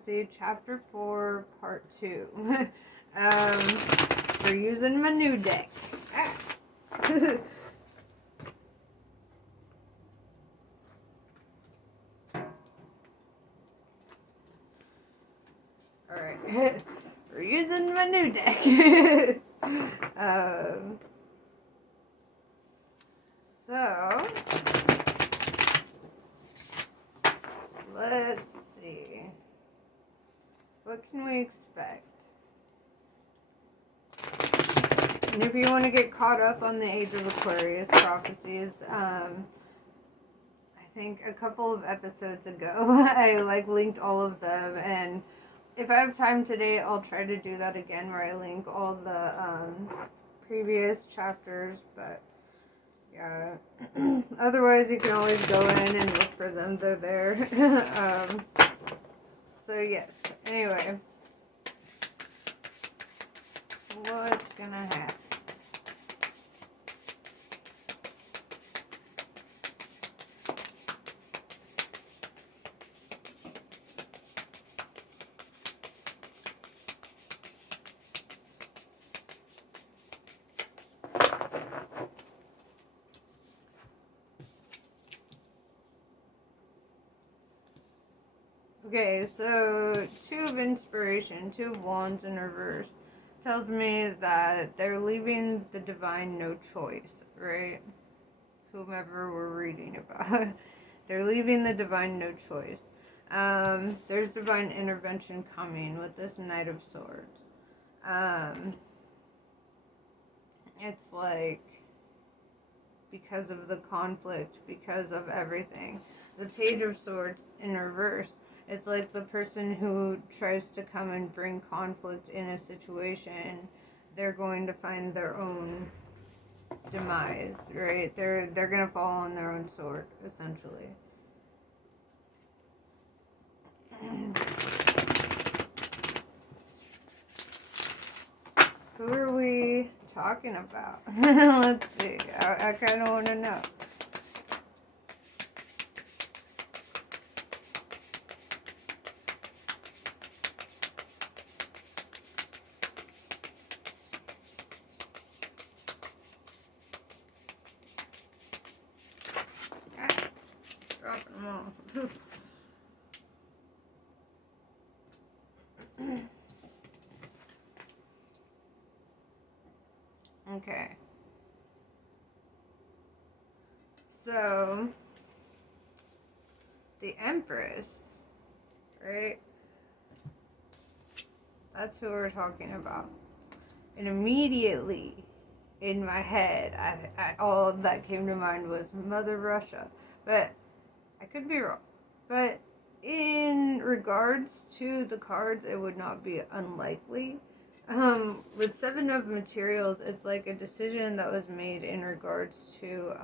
Prophecy, Chapter 4, Part 2. We're using my new deck. Alright. We're using my new deck. So, let's see. What can we expect? And if you want to get caught up on the Age of Aquarius prophecies, I think a couple of episodes ago, I linked all of them, and if I have time today, I'll try to do that again, where I link all the previous chapters, but yeah. Otherwise, you can always go in and look for them. They're there. So, yes. Anyway. What's gonna happen? Okay, so Two of Inspiration, Two of Wands in reverse, tells me that they're leaving the divine no choice, right? Whomever we're reading about. They're leaving the divine no choice. There's divine intervention coming with this Knight of Swords. It's like, because of the conflict, because of everything. The Page of Swords in reverse, it's like the person who tries to come and bring conflict in a situation, they're going to find their own demise, right? They're going to fall on their own sword, essentially. Who are we talking about? Let's see. I kind of want to know. Dropping them off. Okay. So, the Empress, right? That's who we're talking about. And immediately, in my head, all that came to mind was Mother Russia. But I could be wrong. But in regards to the cards, it would not be unlikely. With Seven of Materials, it's like a decision that was made in regards to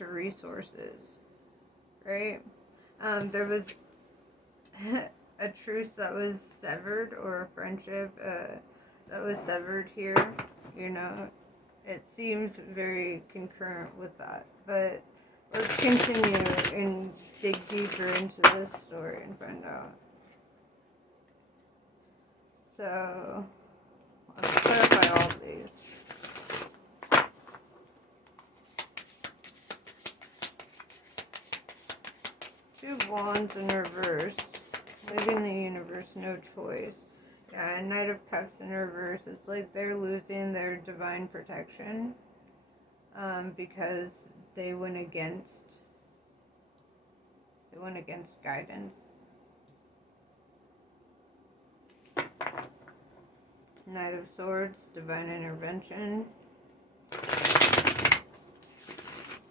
resources, right? There was a truce that was severed, or a friendship that was severed here, you know. It seems very concurrent with that, but let's continue and dig deeper into this story and find out. So, let's clarify all of these. Two of Wands in reverse, leaving the universe no choice. Yeah, Knight of Cups in reverse, it's like they're losing their divine protection because they went against guidance. Knight of Swords, divine intervention.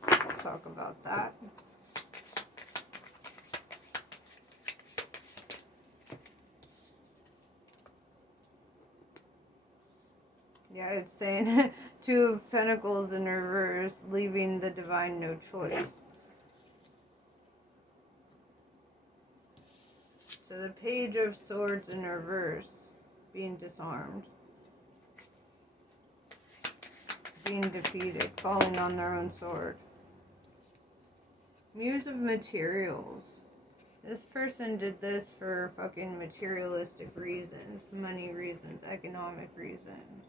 Let's talk about that. Yeah, it's saying Two of Pentacles in reverse, leaving the divine no choice. So the Page of Swords in reverse, being disarmed, being defeated, falling on their own sword. Muse of materials. This person did this for fucking materialistic reasons, money reasons, economic reasons.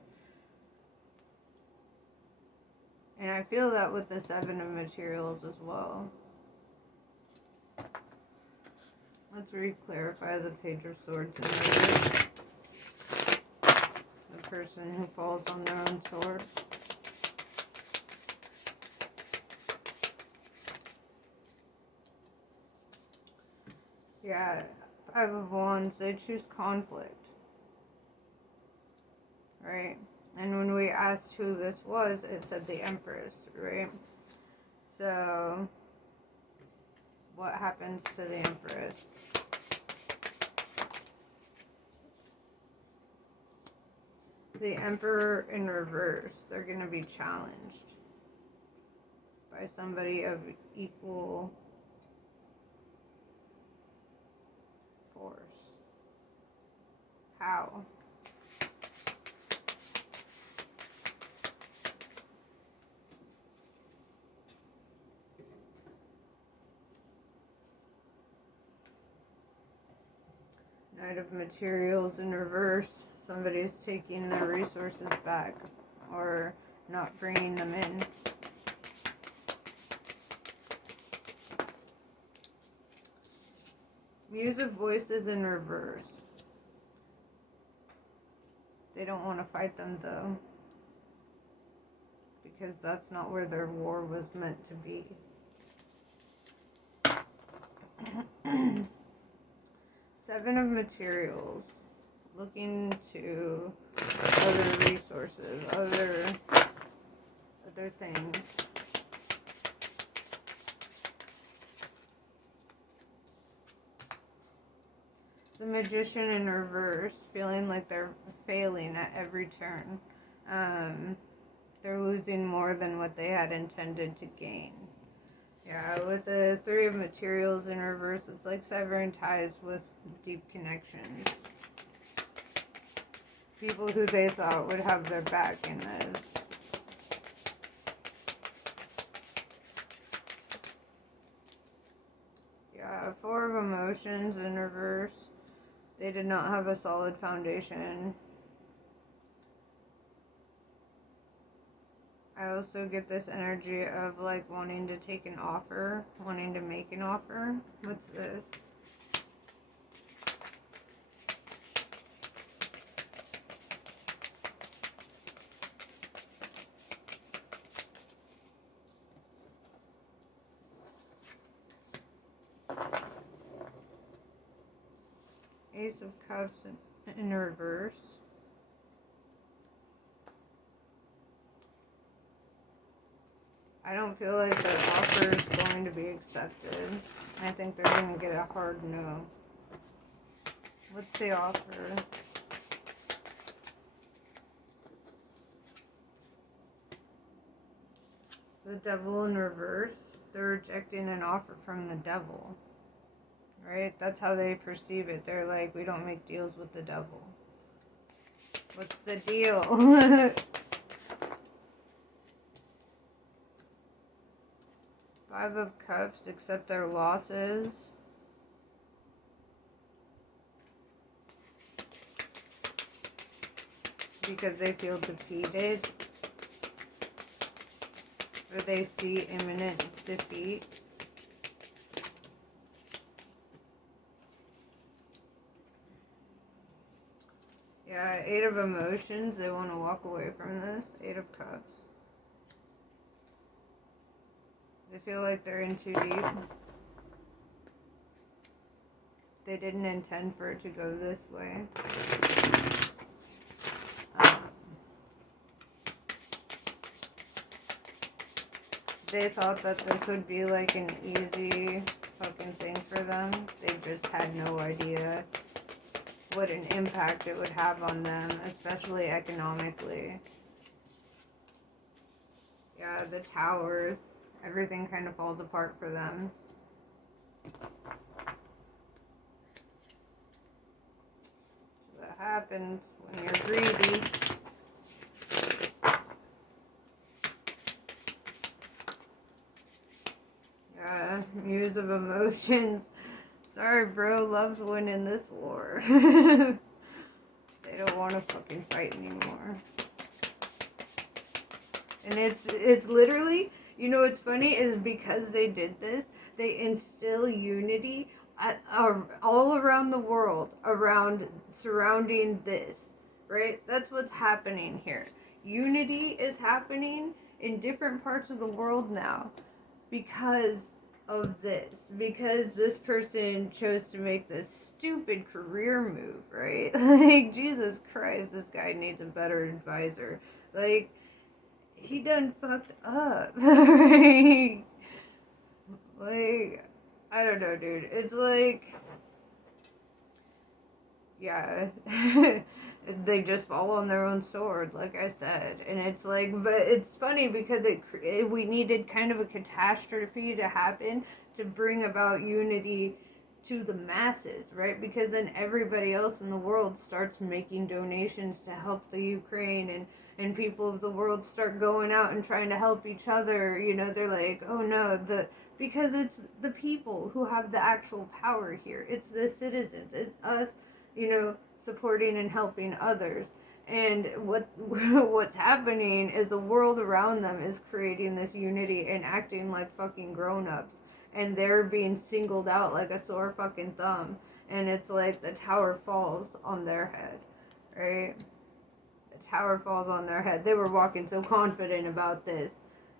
And I feel that with the Seven of Materials as well. Let's re-clarify the Page of Swords in reverse. The person who falls on their own sword. Yeah, Five of Wands, they choose conflict. Right? And when we asked who this was, it said the Empress, right? So, what happens to the Empress? The Emperor in reverse, they're going to be challenged by somebody of equal force. How? Knight of Materials in reverse. Somebody's taking their resources back or not bringing them in. Muse of Voices in reverse. They don't want to fight them though, because that's not where their war was meant to be. Seven of Materials. Looking to other resources, other things. The Magician in reverse, feeling like they're failing at every turn. They're losing more than what they had intended to gain. Yeah, with the Three of Materials in reverse, it's like severing ties with deep connections. People who they thought would have their back in this. Yeah, Four of Emotions in reverse. They did not have a solid foundation. I also get this energy of like wanting to take an offer, wanting to make an offer. What's this? Ace of Cups in reverse. I don't feel like their offer is going to be accepted. I think they're going to get a hard no. What's the offer? The Devil in reverse. They're rejecting an offer from the devil. Right? That's how they perceive it. They're like, we don't make deals with the devil. What's the deal? Five of Cups, accept their losses. Because they feel defeated. Or they see imminent defeat. Yeah, Eight of Emotions. They want to walk away from this. Eight of Cups. They feel like they're in too deep. They didn't intend for it to go this way. They thought that this would be like an easy fucking thing for them. They just had no idea what an impact it would have on them, especially economically. Yeah, the Tower, everything kind of falls apart for them. So that happens when you're greedy. Masters of Emotions. Sorry, bro. Love's winning this war. They don't want to fucking fight anymore. And it's literally, you know what's funny is because they did this, they instill unity all around the world, surrounding this, right? That's what's happening here. Unity is happening in different parts of the world now because of this. Because this person chose to make this stupid career move, right? Like, Jesus Christ, this guy needs a better advisor. Like, he done fucked up. Like, I don't know, dude. It's like, yeah, they just fall on their own sword, like I said. And it's like, but it's funny because we needed kind of a catastrophe to happen to bring about unity to the masses, right? Because then everybody else in the world starts making donations to help the Ukraine, and people of the world start going out and trying to help each other. You know, they're like, oh no, because it's the people who have the actual power here. It's the citizens. It's us, you know, supporting and helping others. And what's happening is the world around them is creating this unity and acting like fucking grown-ups. And they're being singled out like a sore fucking thumb. And it's like the tower falls on their head, right? The tower falls on their head. They were walking so confident about this.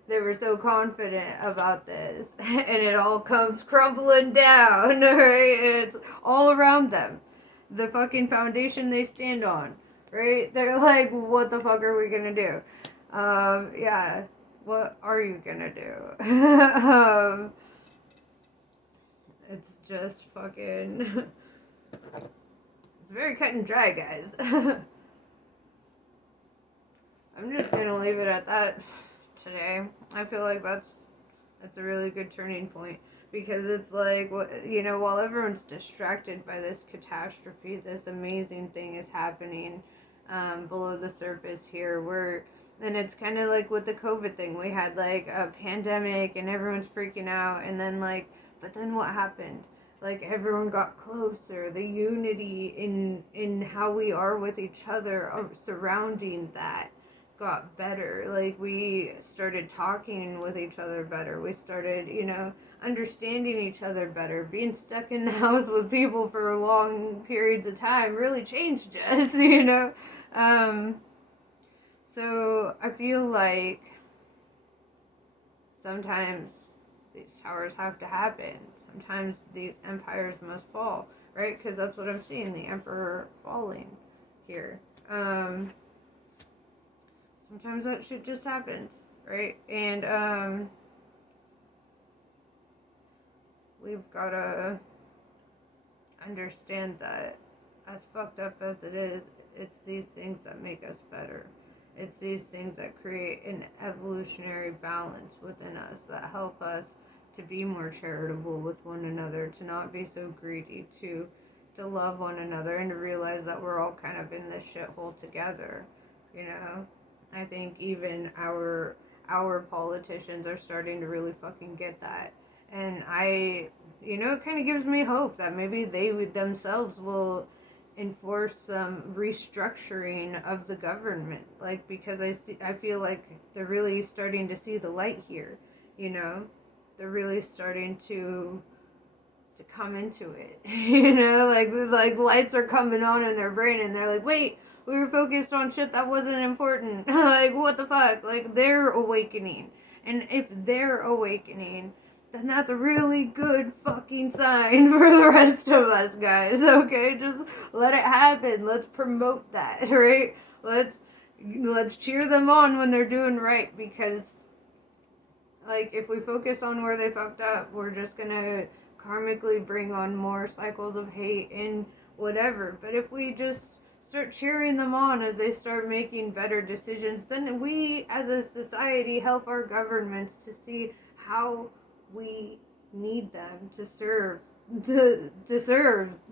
They were so confident about this. And it all comes crumbling down, right? And it's all around them. The fucking foundation they stand on, right? They're like, what the fuck are we gonna do? Yeah. What are you gonna do? It's just fucking... It's very cut and dry, guys. I'm just gonna leave it at that today. I feel like that's a really good turning point. Because it's like, you know, while everyone's distracted by this catastrophe, this amazing thing is happening below the surface here. And it's kind of like with the COVID thing. We had like a pandemic and everyone's freaking out. And then like, but then what happened? Like everyone got closer. The unity in how we are with each other surrounding that got better. Like we started talking with each other better. We started, you know, understanding each other better. Being stuck in the house with people for long periods of time really changed us, you know. So I feel like sometimes these towers have to happen. Sometimes these empires must fall, right? Because that's what I'm seeing, the emperor falling here. Sometimes that shit just happens, right? And we've got to understand that as fucked up as it is, it's these things that make us better. It's these things that create an evolutionary balance within us that help us to be more charitable with one another, to not be so greedy, to love one another, and to realize that we're all kind of in this shithole together, you know? I think even our politicians are starting to really fucking get that. And you know, it kind of gives me hope that maybe they themselves will enforce some restructuring of the government. Like, because I feel like they're really starting to see the light here, you know? They're really starting to come into it, you know? Like lights are coming on in their brain and they're like, wait, we were focused on shit that wasn't important. Like, what the fuck? Like, they're awakening. And if they're awakening, then that's a really good fucking sign for the rest of us, guys, okay? Just let it happen. Let's promote that, right? Let's cheer them on when they're doing right, because, like, if we focus on where they fucked up, we're just gonna karmically bring on more cycles of hate and whatever. But if we just start cheering them on as they start making better decisions, then we as a society help our governments to see how we need them to serve,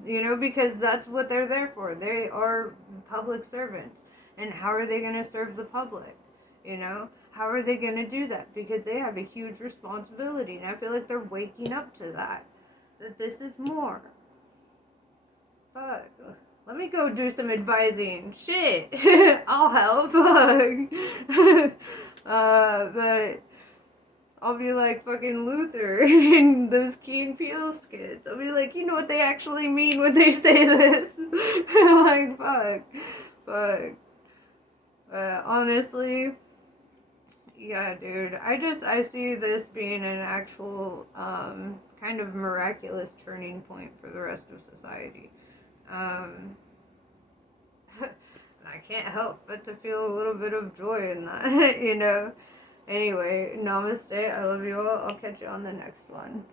you know, because that's what they're there for. They are public servants. And how are they going to serve the public? You know, How are they going to do that? Because they have a huge responsibility, and I feel like they're waking up to that. That this is more. Fuck. Let me go do some advising. Shit. I'll help. Fuck. But I'll be like fucking Luther in those Key and Peele skits. I'll be like, you know what they actually mean when they say this? Like, fuck. Fuck. Honestly, yeah, dude. I see this being an actual, kind of miraculous turning point for the rest of society. And I can't help but to feel a little bit of joy in that, you know? Anyway, namaste. I love you all. I'll catch you on the next one.